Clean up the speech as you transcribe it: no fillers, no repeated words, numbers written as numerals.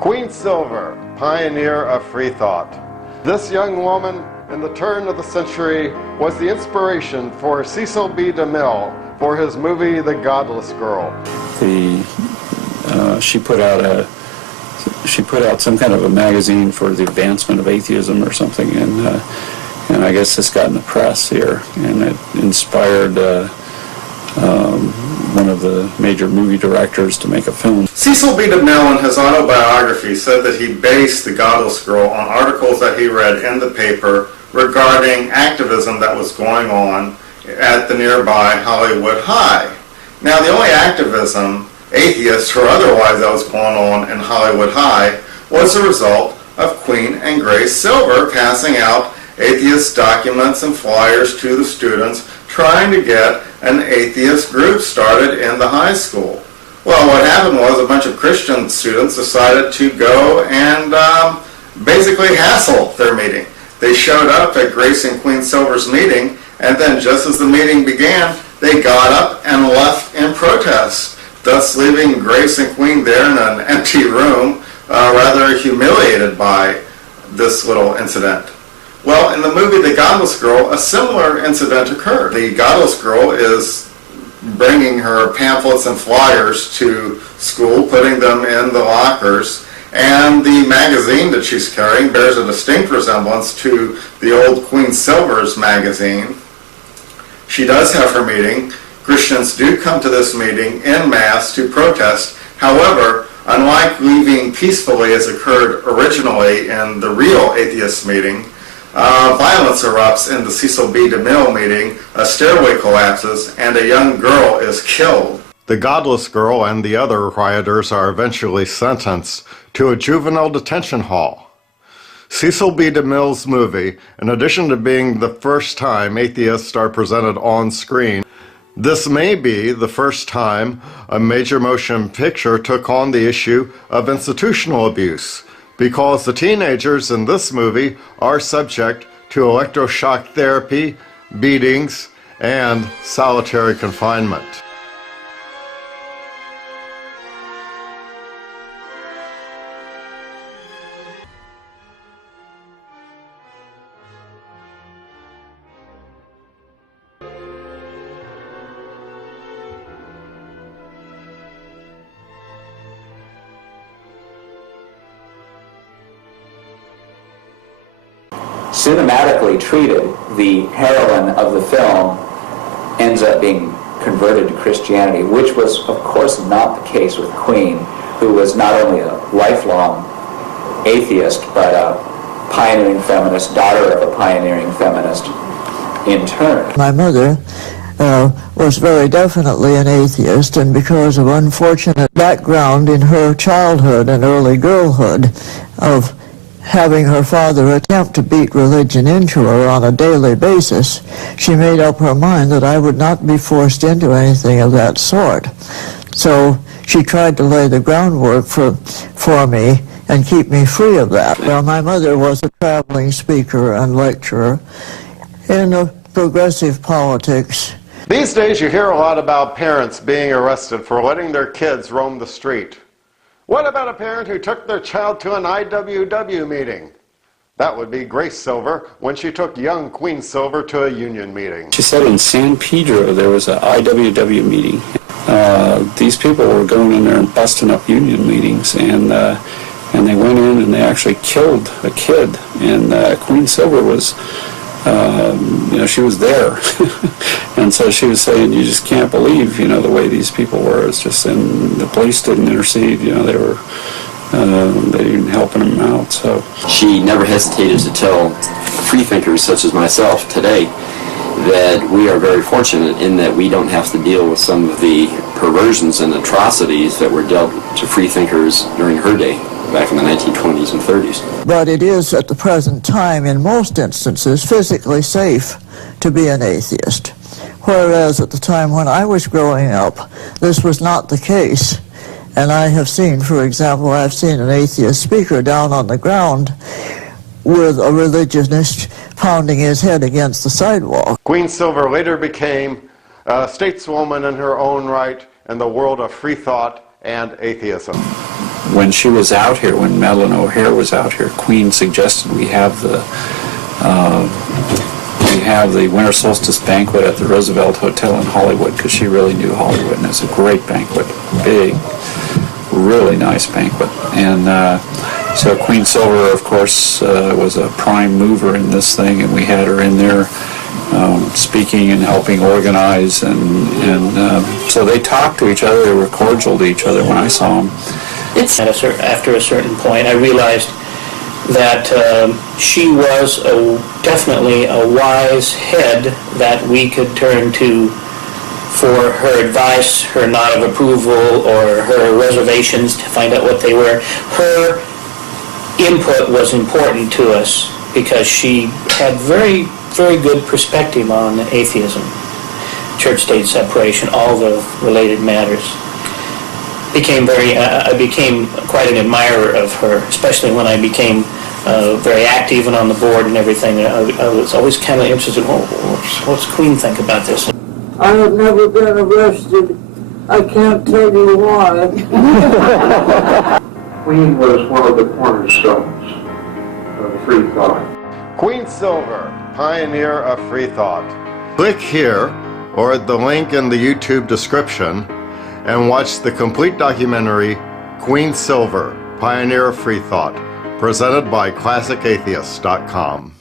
Queen Silver, pioneer of Freethought. This young woman in the turn of the century was the inspiration for Cecil B. DeMille for his movie The Godless Girl. She put out some kind of a magazine for the advancement of atheism or something, and I guess this got in the press here, and it inspired one of the major movie directors to make a film. Cecil B. DeMille, in his autobiography, said that he based The Godless Girl on articles that he read in the paper regarding activism that was going on at the nearby Hollywood High. Now, the only activism, atheist or otherwise, that was going on in Hollywood High was the result of Queen and Grace Silver passing out atheist documents and flyers to the students, trying to get an atheist group started in the high school. Well, what happened was a bunch of Christian students decided to go and basically hassle their meeting. They showed up at Grace and Queen Silver's meeting, and then just as the meeting began, they got up and left in protest, thus leaving Grace and Queen there in an empty room, rather humiliated by this little incident. Well, in the movie The Godless Girl, a similar incident occurred. The Godless Girl is bringing her pamphlets and flyers to school, putting them in the lockers, and the magazine that she's carrying bears a distinct resemblance to the old Queen Silver's magazine. She does have her meeting. Christians do come to this meeting en masse to protest. However, unlike leaving peacefully as occurred originally in the real atheist meeting, violence erupts in the Cecil B. DeMille meeting, a stairway collapses, and a young girl is killed. The Godless Girl and the other rioters are eventually sentenced to a juvenile detention hall. Cecil B. DeMille's movie, in addition to being the first time atheists are presented on screen, this may be the first time a major motion picture took on the issue of institutional abuse, because the teenagers in this movie are subject to electroshock therapy, beatings, and solitary confinement. Cinematically treated, the heroine of the film ends up being converted to Christianity, which was, of course, not the case with Queen, who was not only a lifelong atheist, but a pioneering feminist, daughter of a pioneering feminist in turn. My mother was very definitely an atheist, and because of unfortunate background in her childhood and early girlhood of having her father attempt to beat religion into her on a daily basis, she made up her mind that I would not be forced into anything of that sort. So she tried to lay the groundwork for me and keep me free of that. Well, my mother was a traveling speaker and lecturer in progressive politics. These days you hear a lot about parents being arrested for letting their kids roam the street. What about a parent who took their child to an IWW meeting? That would be Grace Silver when she took young Queen Silver to a union meeting. She said in San Pedro there was an IWW meeting. These people were going in there and busting up union meetings, and they went in and they actually killed a kid. And Queen Silver was, she was there. And so she was saying, you just can't believe, the way these people were. It's just, and the police didn't intercede, they were, they didn't helping them out, so. She never hesitated to tell freethinkers such as myself today that we are very fortunate in that we don't have to deal with some of the perversions and atrocities that were dealt to freethinkers during her day, back in the 1920s and 30s. But it is at the present time, in most instances, physically safe to be an atheist. Whereas at the time when I was growing up, this was not the case. And I have seen, for example, I've seen an atheist speaker down on the ground with a religionist pounding his head against the sidewalk. Queen Silver later became a stateswoman in her own right in the world of free thought and atheism. when she was out here, when Madeleine O'Hare was out here, Queen suggested we have the winter solstice banquet at the Roosevelt Hotel in Hollywood, because she really knew Hollywood, and it's a great banquet, big, really nice banquet. And so Queen Silver, of course, was a prime mover in this thing, and we had her in there speaking and helping organize, and so they talked to each other. They were cordial to each other when I saw them. After a certain point, I realized that she was definitely a wise head that we could turn to for her advice, her nod of approval, or her reservations to find out what they were. Her input was important to us because she had very, very good perspective on atheism, church-state separation, all the related matters. I became quite an admirer of her, especially when I became very active and on the board and everything. I was always kind of interested, what's Queen think about this? I have never been arrested. I can't tell you why. Queen was one of the cornerstones of Freethought. Queen Silver, pioneer of Freethought. Click here or at the link in the YouTube description and watch the complete documentary Queen Silver, Pioneer of Freethought, presented by ClassicAtheist.com.